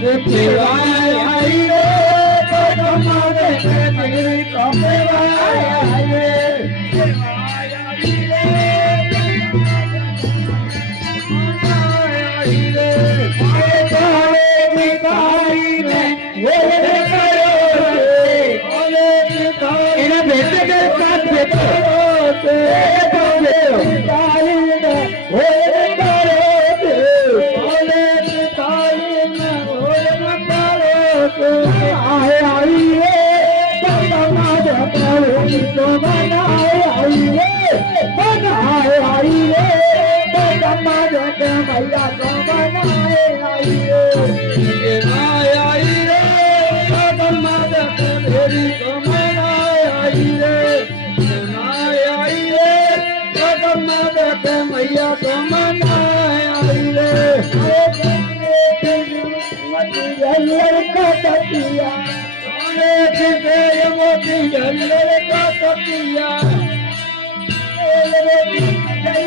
आई रे कम्मा देखे तेरी कमे आई रे मैया तो मनाई रे लड़का तकिया सोने के मोती लड़का तकिया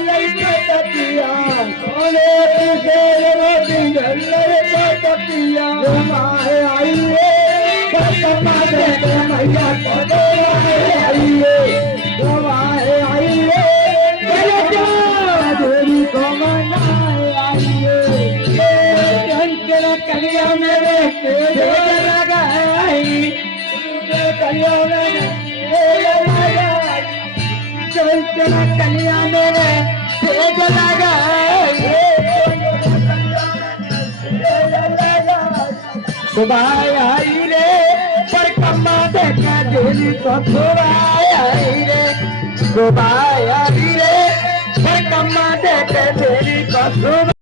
लड़का तकिया सोने के मोती लड़का तकिया आई रे मैया तो आई रे आई रे कलिया मेरे लगाई कलिया मेरे कलिया मेरे सुबह आई रे पर कम्मा देखा दिली को आई रे सुबह आई रे पर कम्मा देखे दिली को